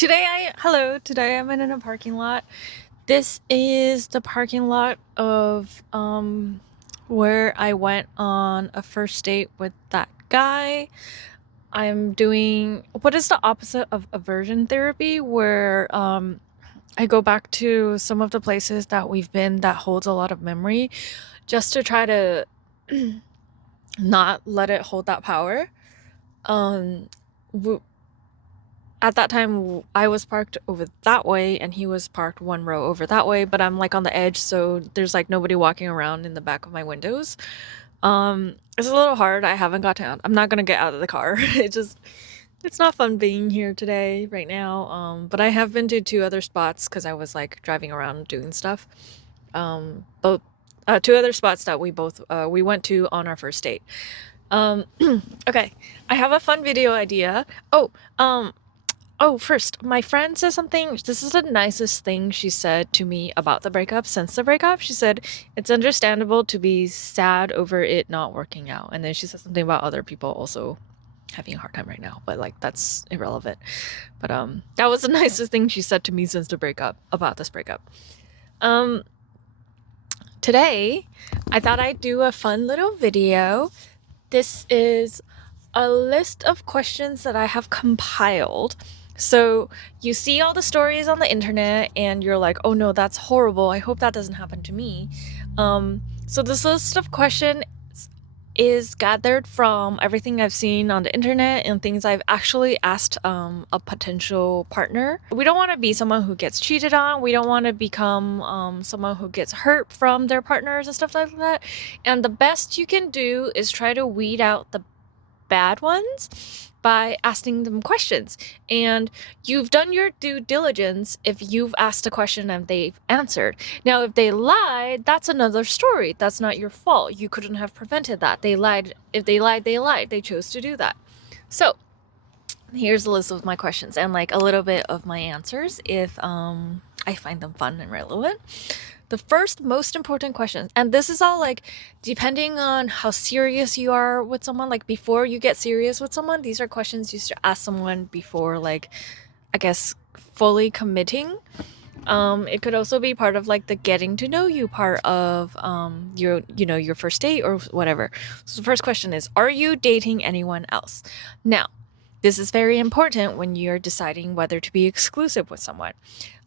Today I'm in a parking lot. This is the parking lot of where I went on a first date with that guy. I'm doing what is the opposite of aversion therapy, where I go back to some of the places that we've been that holds a lot of memory, just to try to not let it hold that power. Um, at that time I was parked over that way and he was parked one row over that way, but I'm like on the edge, so there's like nobody walking around in the back of my windows. It's a little hard. I haven't got down. I'm not gonna get out of the car. It's not fun being here today right now. But I have been to two other spots because I was like driving around doing stuff. Both two other spots that we went to on our first date. Um, okay, I have a fun video idea. First, my friend said something. This is the nicest thing she said to me about the breakup since the breakup. She said, it's understandable to be sad over it not working out. And then she said something about other people also having a hard time right now, but like that's irrelevant. But that was the nicest thing she said to me since the breakup about this breakup. Um Today, I thought I'd do a fun little video. This is a list of questions that I have compiled. So you see all the stories on the internet and you're like, oh no, that's horrible. I hope that doesn't happen to me. So this list of questions is gathered from everything I've seen on the internet and things I've actually asked a potential partner. We don't want to be someone who gets cheated on. We don't want to become someone who gets hurt from their partners and stuff like that. And the best you can do is try to weed out the bad ones by asking them questions. And you've done your due diligence if you've asked a question and they've answered. Now, if they lied, that's another story. That's not your fault. You couldn't have prevented that. They lied. If they lied, they lied. They chose to do that. So here's a list of my questions and like a little bit of my answers if I find them fun and relevant. The first most important question, and this is all like depending on how serious you are with someone, like before you get serious with someone, these are questions you should ask someone before, like, I guess, fully committing. It could also be part of like the getting to know you part of your first date or whatever. So the first question is, are you dating anyone else? Now, this is very important when you're deciding whether to be exclusive with someone.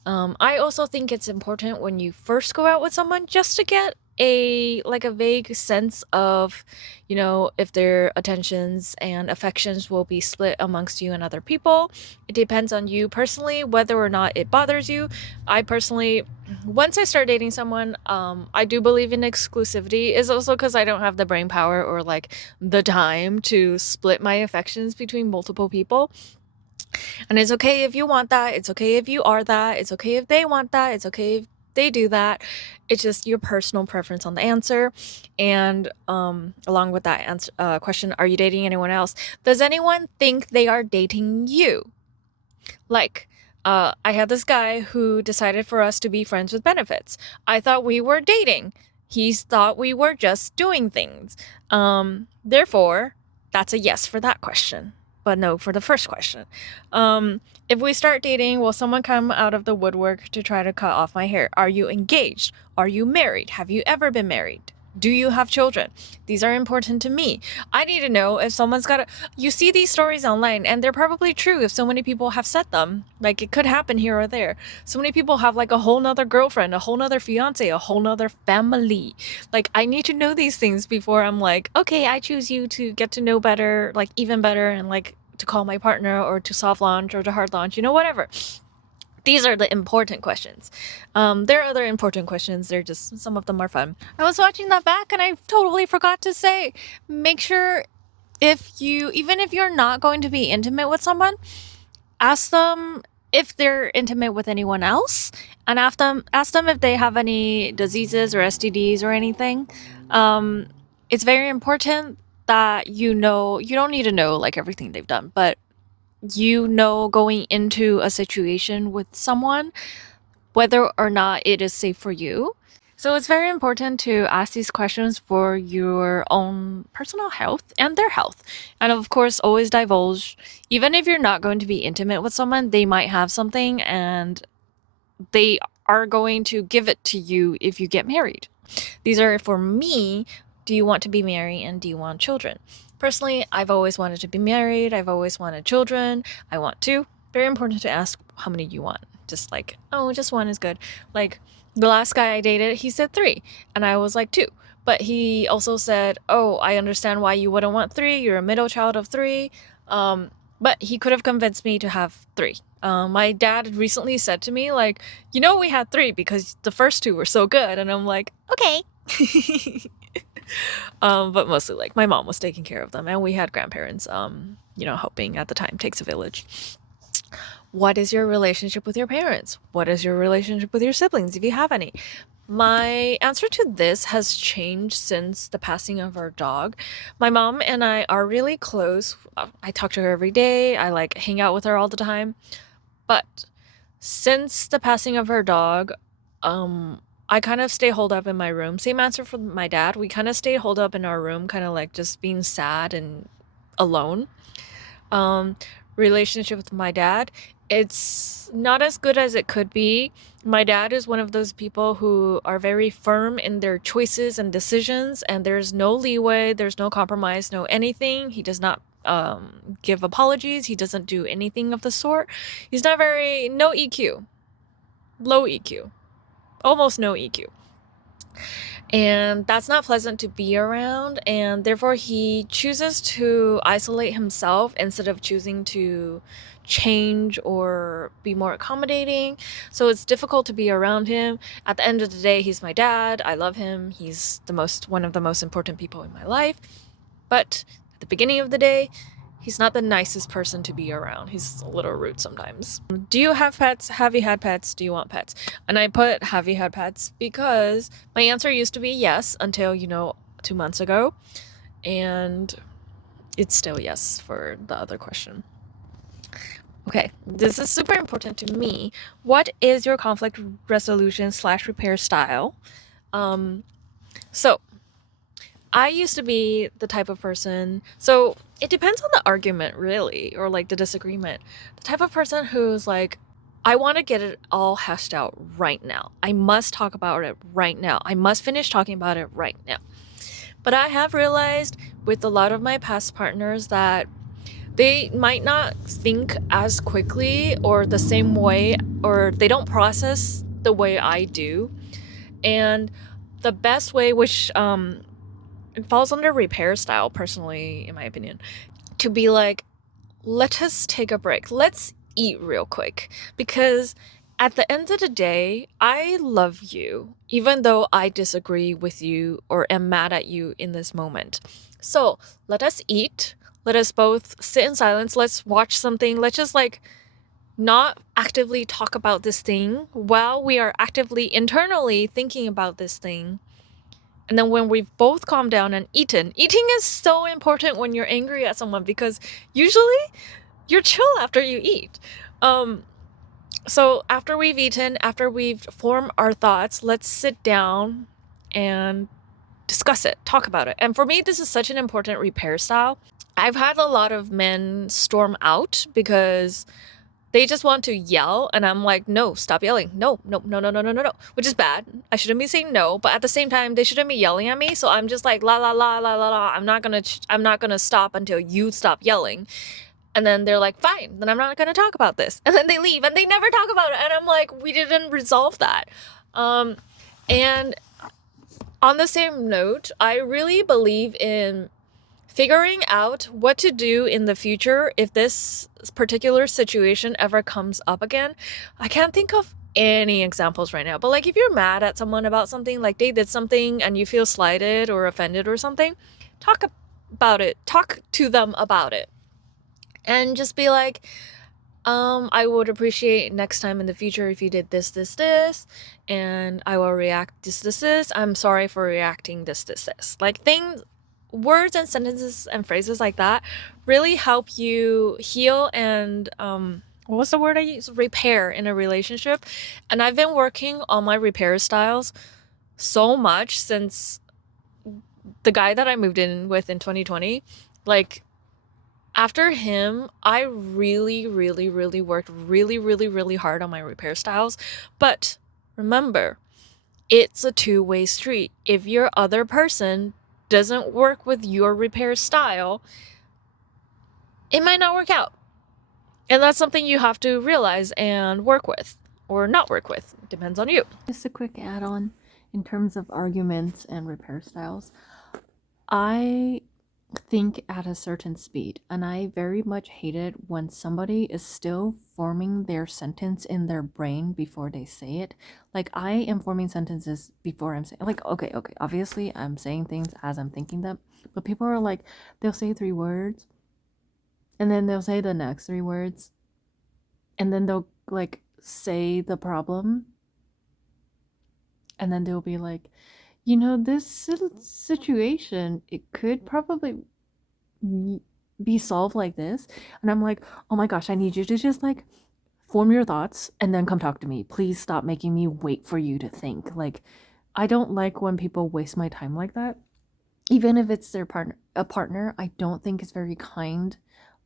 I also think it's important when you first go out with someone just to get a vague sense of, if their attentions and affections will be split amongst you and other people. It depends on you personally whether or not it bothers you. I personally, once I start dating someone, I do believe in exclusivity. Is also because I don't have the brain power or like the time to split my affections between multiple people. And it's okay if you want that. It's okay if you are that. It's okay if they want that. It's okay if they do that. It's just your personal preference on the answer. And along with that question, are you dating anyone else? Does anyone think they are dating you? Like, I had this guy who decided for us to be friends with benefits. I thought we were dating. He thought we were just doing things. Therefore, that's a yes for that question, but no for the first question. If we start dating, will someone come out of the woodwork to try to cut off my hair? Are you engaged? Are you married? Have you ever been married? Do you have children? These are important to me. I need to know if someone's got a... You see these stories online, and they're probably true if so many people have said them. Like, it could happen here or there. So many people have, like, a whole nother girlfriend, a whole nother fiance, a whole nother family. Like, I need to know these things before I'm like, okay, I choose you to get to know better, like, even better, and, like, to call my partner, or to soft launch, or to hard launch, whatever. These are the important questions. There are other important questions. They're just, some of them are fun. I was watching that back and I totally forgot to say, make sure even if you're not going to be intimate with someone, ask them if they're intimate with anyone else, and ask them if they have any diseases or STDs or anything. It's very important that you don't need to know like everything they've done, but going into a situation with someone whether or not it is safe for you. So it's very important to ask these questions for your own personal health and their health. And of course, always divulge. Even if you're not going to be intimate with someone, they might have something and they are going to give it to you if you get married. These are for me. Do you want to be married and do you want children? Personally, I've always wanted to be married. I've always wanted children. I want two. Very important to ask how many you want. Just like, oh, just one is good. Like the last guy I dated, he said three, and I was like two. But he also said, oh, I understand why you wouldn't want three. You're a middle child of three. But he could have convinced me to have three. My dad recently said to me, like, we had three because the first two were so good. And I'm like, okay. But mostly like my mom was taking care of them and we had grandparents, helping at the time. Takes a village. What is your relationship with your parents? What is your relationship with your siblings, if you have any? My answer to this has changed since the passing of our dog. My mom and I are really close. I talk to her every day. I like hang out with her all the time. But since the passing of her dog, I kind of stay holed up in my room. Same answer for my dad. We kind of stay holed up in our room, kind of like just being sad and alone. Um, Relationship with my dad, it's not as good as it could be. My dad is one of those people who are very firm in their choices and decisions, and there's no leeway, there's no compromise, no anything. He does not give apologies. He doesn't do anything of the sort. He's not no EQ, low EQ, almost no EQ. And that's not pleasant to be around, and therefore he chooses to isolate himself instead of choosing to change or be more accommodating. So it's difficult to be around him. At the end of the day, he's my dad. I love him. He's one of the most important people in my life. But at the beginning of the day, he's not the nicest person to be around. He's a little rude sometimes. Do you have pets? Have you had pets? Do you want pets? And I put have you had pets because my answer used to be yes until, 2 months ago. And it's still yes for the other question. Okay, this is super important to me. What is your conflict resolution / repair style? So I used to be the type of person, so it depends on the argument really, or like the disagreement. The type of person who's like, I want to get it all hashed out right now. I must talk about it right now. I must finish talking about it right now. But I have realized with a lot of my past partners that they might not think as quickly or the same way, or they don't process the way I do. And the best way, which it falls under repair style, personally, in my opinion, to be like, let us take a break. Let's eat real quick. Because at the end of the day, I love you, even though I disagree with you or am mad at you in this moment. So let us eat. Let us both sit in silence. Let's watch something. Let's just like not actively talk about this thing while we are actively internally thinking about this thing. And then when we've both calmed down and eating is so important when you're angry at someone because usually you're chill after you eat. So after we've eaten, after we've formed our thoughts, let's sit down and discuss it, talk about it. And for me, this is such an important repair style. I've had a lot of men storm out because they just want to yell, and I'm like, no, stop yelling. No, no, no, no, no, no, no, no. Which is bad. I shouldn't be saying no, but at the same time, they shouldn't be yelling at me. So I'm just like, la la la la la la. I'm not gonna stop until you stop yelling. And then they're like, fine, then I'm not gonna talk about this. And then they leave, and they never talk about it. And I'm like, we didn't resolve that. And on the same note, I really believe in figuring out what to do in the future if this particular situation ever comes up again. I can't think of any examples right now, but like if you're mad at someone about something, like they did something and you feel slighted or offended or something, talk about it. Talk to them about it. And just be like, I would appreciate next time in the future if you did this, this, this, and I will react this. I'm sorry for reacting this. Like words and sentences and phrases like that really help you heal and what was the word I used? Repair in a relationship. And I've been working on my repair styles so much since the guy that I moved in with in 2020. Like, after him, I really, really, really worked really, really, really hard on my repair styles. But remember, it's a two-way street. If your other person doesn't work with your repair style, it might not work out. And that's something you have to realize and work with, or not work with. Depends on you. Just a quick add-on in terms of arguments and repair styles. I think at a certain speed, and I very much hate it when somebody is still forming their sentence in their brain before they say it. Like, I am forming sentences before I'm saying, like, okay, obviously I'm saying things as I'm thinking them, but people are like, they'll say 3 words and then they'll say the next 3 words and then they'll like say the problem and then they'll be like, this situation, it could probably be solved like this. And I'm like, oh my gosh, I need you to just like form your thoughts and then come talk to me. Please stop making me wait for you to think. Like, I don't like when people waste my time like that. Even if it's a partner, I don't think it's very kind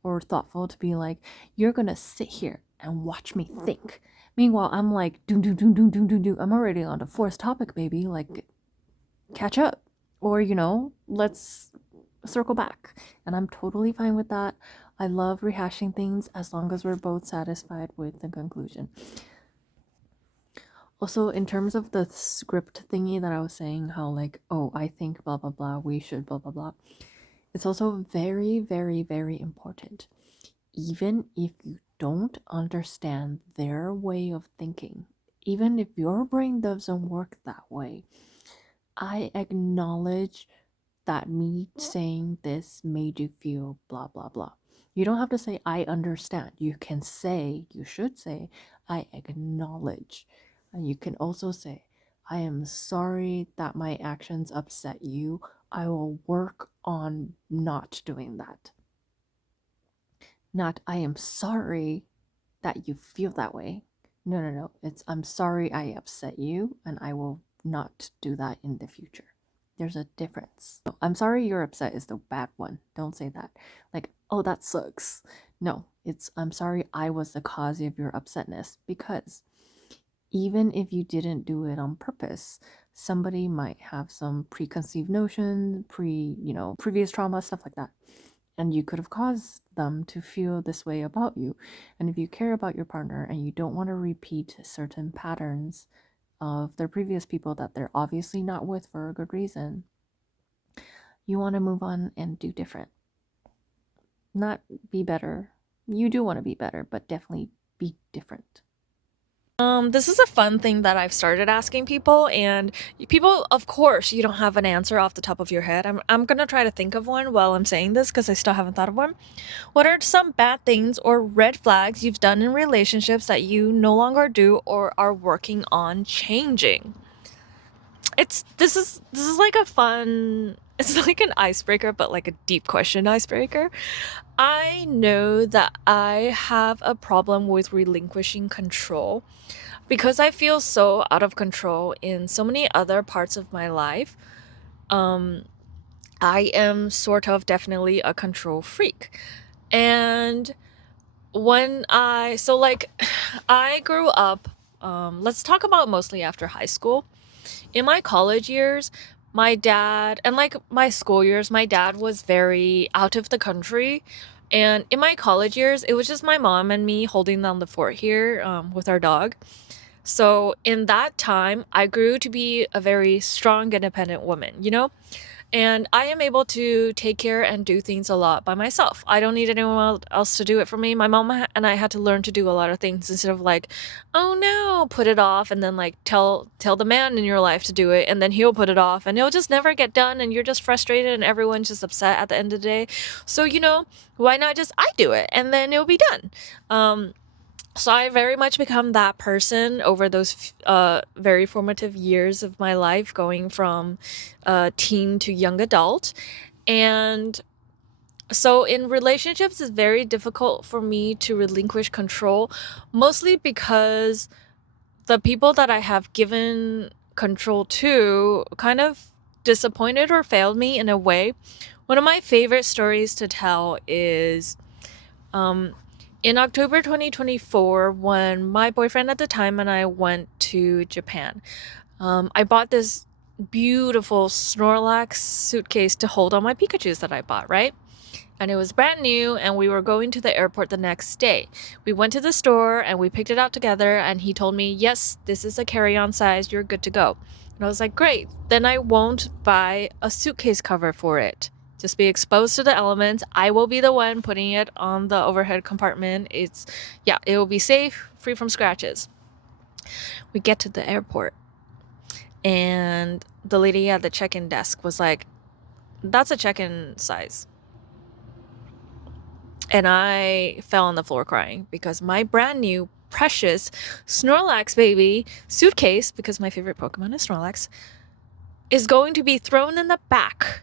or thoughtful to be like, you're gonna sit here and watch me think. Meanwhile, I'm like, do. I'm already on the fourth topic, baby. Like, catch up. Or, let's circle back. And I'm totally fine with that. I love rehashing things as long as we're both satisfied with the conclusion. Also, in terms of the script thingy that I was saying, how like, oh, I think blah blah blah, we should blah blah blah. It's also very, very, very important. Even if you don't understand their way of thinking, even if your brain doesn't work that way, I acknowledge that me saying this made you feel blah blah blah. You don't have to say I understand. You should say I acknowledge. And you can also say I am sorry that my actions upset you. I will work on not doing that. Not I am sorry that you feel that way. No. It's I'm sorry I upset you and I will not do that in the future. There's a difference. I'm sorry you're upset is the bad one. Don't say that. Like, oh, that sucks. No, it's I'm sorry I was the cause of your upsetness, because even if you didn't do it on purpose, somebody might have some preconceived notion, previous trauma, stuff like that. And you could have caused them to feel this way about you. And if you care about your partner and you don't want to repeat certain patterns of their previous people that they're obviously not with for a good reason, you want to move on and do different. Not be better. You do want to be better, but definitely be different. This is a fun thing that I've started asking people, and people, of course, you don't have an answer off the top of your head. I'm gonna try to think of one while I'm saying this because I still haven't thought of one. What are some bad things or red flags you've done in relationships that you no longer do or are working on changing? This is like a fun, it's like an icebreaker, but like a deep question icebreaker. I know that I have a problem with relinquishing control because I feel so out of control in so many other parts of my life. Um, I am sort of definitely a control freak. And like, I grew up, let's talk about mostly after high school. In my college years, my dad, and like my school years, my dad was very out of the country. And in my college years, it was just my mom and me holding down the fort here, with our dog. So in that time, I grew to be a very strong, independent woman. And I am able to take care and do things a lot by myself. I don't need anyone else to do it for me. My mom and I had to learn to do a lot of things instead of like, oh no, put it off and then like tell the man in your life to do it, and then he'll put it off and it'll just never get done and you're just frustrated and everyone's just upset at the end of the day. So, why not just I do it and then it'll be done. So I very much become that person over those very formative years of my life, going from teen to young adult. And so in relationships, it's very difficult for me to relinquish control, mostly because the people that I have given control too kind of disappointed or failed me in a way. One of my favorite stories to tell is um, in October 2024, when my boyfriend at the time and I went to Japan. I bought this beautiful Snorlax suitcase to hold all my Pikachus that I bought, right? And it was brand new, and we were going to the airport the next day. We went to the store and we picked it out together, and he told me, yes, this is a carry-on size, you're good to go. And I was like, great, then I won't buy a suitcase cover for it. Just be exposed to the elements. I will be the one putting it on the overhead compartment. Yeah, it will be safe, free from scratches. We get to the airport, and the lady at the check-in desk was like, that's a check-in size. And I fell on the floor crying because my brand new precious Snorlax baby suitcase, because my favorite Pokemon is Snorlax, is going to be thrown in the back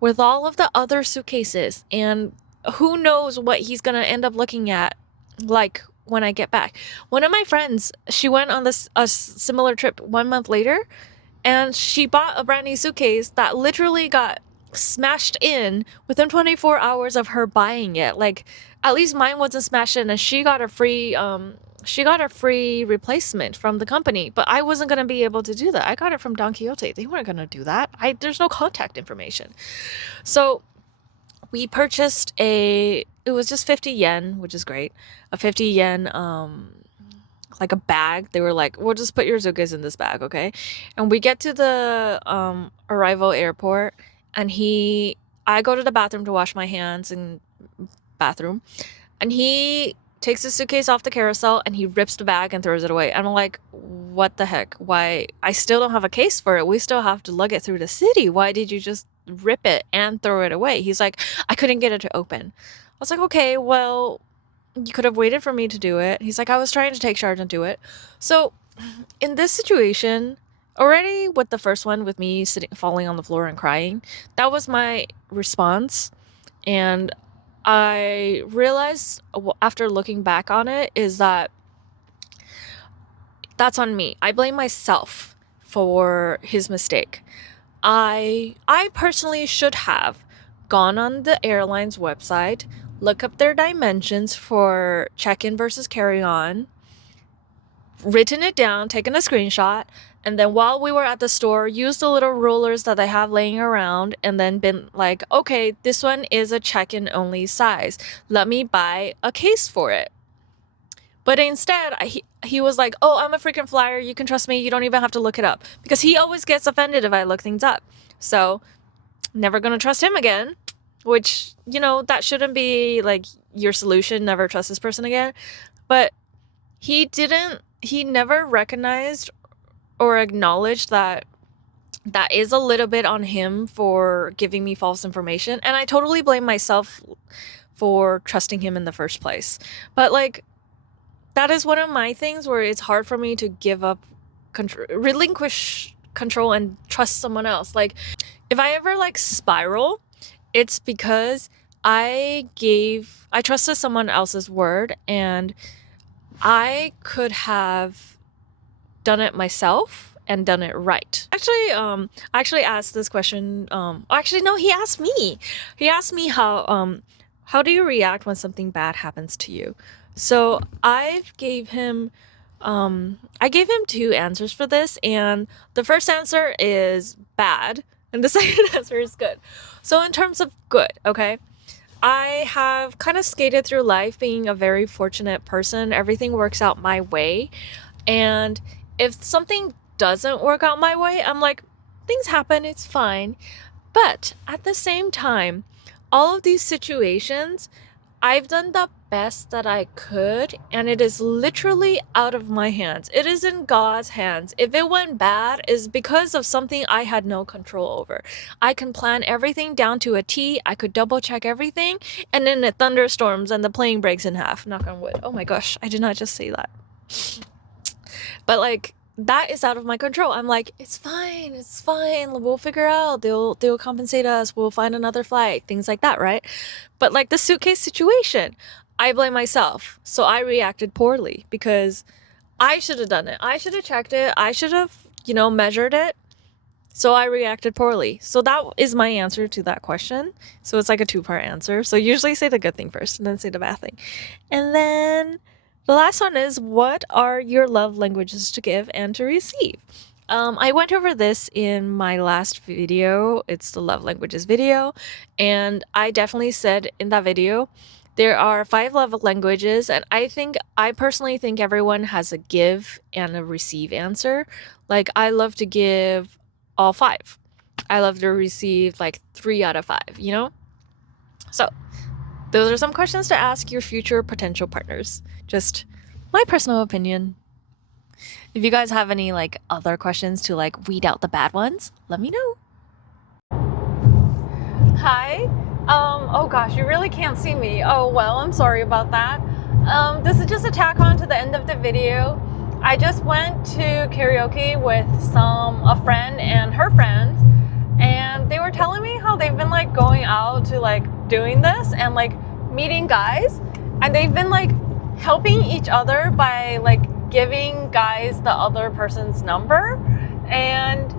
with all of the other suitcases, and who knows what he's gonna end up looking at like when I get back. One of my friends, she went on a similar trip 1 month later, and she bought a brand new suitcase that literally got smashed in within 24 hours of her buying it. Like, at least mine wasn't smashed in, and she got a free replacement from the company. But I wasn't gonna be able to do that. I got it from Don Quixote. They weren't gonna do that. There's no contact information. So we purchased it was just 50 yen, which is great. A 50 yen like a bag. They were like, we'll just put your suitcase in this bag, okay? And we get to the arrival airport, and I go to the bathroom to wash my hands in bathroom, and he takes the suitcase off the carousel and he rips the bag and throws it away. And I'm like, what the heck? Why? I still don't have a case for it. We still have to lug it through the city. Why did you just rip it and throw it away? He's like, I couldn't get it to open. I was like, okay, well, you could have waited for me to do it. He's like, I was trying to take charge and do it. So in this situation, already with the first one, with me falling on the floor and crying, that was my response. And I realized after looking back on it is that that's on me. I blame myself for his mistake. I personally should have gone on the airline's website, look up their dimensions for check-in versus carry-on, written it down, taken a screenshot, and then while we were at the store, used the little rulers that I have laying around, and then been like, okay, this one is a check-in only size. Let me buy a case for it. But instead, he was like, oh, I'm a freaking flyer. You can trust me. You don't even have to look it up. Because he always gets offended if I look things up. So, never gonna trust him again. Which, that shouldn't be like your solution. Never trust this person again. But he never recognized or acknowledged that is a little bit on him for giving me false information. And I totally blame myself for trusting him in the first place. But like, that is one of my things where it's hard for me to give up relinquish control and trust someone else. Like, if I ever like spiral, it's because I trusted someone else's word, and I could have done it myself and done it right. I actually asked this question. Actually, no, he asked me. He asked me how do you react when something bad happens to you? So I gave him two answers for this, and the first answer is bad, and the second answer is good. So in terms of good, okay, I have kind of skated through life being a very fortunate person. Everything works out my way. And if something doesn't work out my way, I'm like, things happen, it's fine. But at the same time, all of these situations, I've done the best that I could, and it is literally out of my hands. It is in God's hands. If it went bad, it's because of something I had no control over. I can plan everything down to a T. I could double check everything, and then it thunderstorms and the plane breaks in half. Knock on wood. Oh my gosh, I did not just say that. But like, that is out of my control. I'm like, it's fine. We'll figure out. They'll compensate us. We'll find another flight. Things like that, right? But like the suitcase situation, I blame myself. So I reacted poorly because I should have done it. I should have checked it. I should have measured it. So I reacted poorly. So that is my answer to that question. So it's like a two-part answer. So usually say the good thing first and then say the bad thing. And then the last one is, what are your love languages to give and to receive? I went over this in my last video. It's the love languages video. And I definitely said in that video, there are 5 love languages. And I personally think everyone has a give and a receive answer. Like, I love to give all 5. I love to receive like 3 out of 5. So those are some questions to ask your future potential partners. Just my personal opinion. If you guys have any like other questions to like weed out the bad ones, let me know. Hi. Oh gosh, you really can't see me. Oh well, I'm sorry about that. This is just a tack on to the end of the video. I just went to karaoke with a friend and her friends, and they were telling me how they've been like going out to like doing this and like meeting guys, and they've been like helping each other by like giving guys the other person's number. And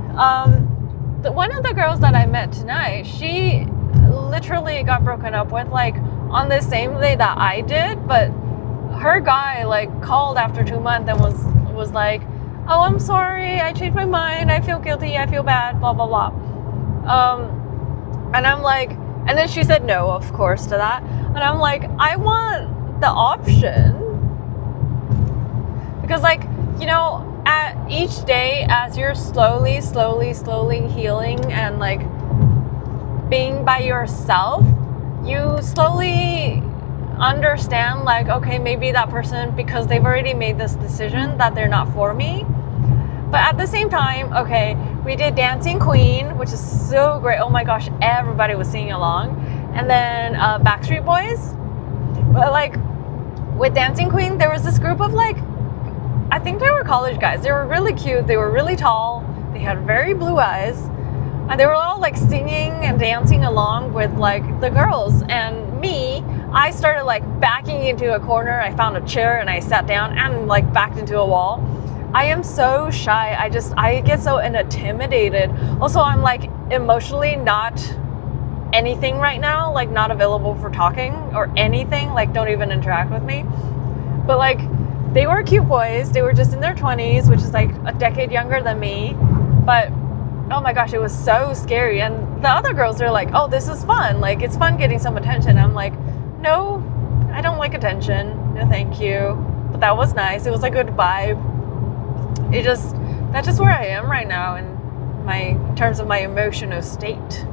one of the girls that I met tonight, she literally got broken up with like on the same day that I did, but her guy like called after 2 months and was like, oh, I'm sorry, I changed my mind, I feel guilty, I feel bad, blah blah blah. And I'm like, and then she said no, of course, to that. And I'm like, I want the option, because like, at each day, as you're slowly healing and like being by yourself, you slowly understand like, okay, maybe that person, because they've already made this decision that they're not for me. But at the same time, okay, we did Dancing Queen, which is so great. Oh my gosh, everybody was singing along. And then Backstreet Boys. But like with Dancing Queen, there was this group of like, I think they were college guys. They were really cute. They were really tall. They had very blue eyes. And they were all like singing and dancing along with like the girls. And me, I started like backing into a corner. I found a chair and I sat down and like backed into a wall. I am so shy. I get so intimidated. Also, I'm like emotionally not anything right now, like not available for talking or anything. Like, don't even interact with me. But like, they were cute boys. They were just in their 20s, which is like a decade younger than me. But oh my gosh, it was so scary. And the other girls are like, oh, this is fun. Like, it's fun getting some attention. I'm like, no, I don't like attention. No, thank you. But that was nice. It was a good vibe. That's just where I am right now in terms of my emotional state.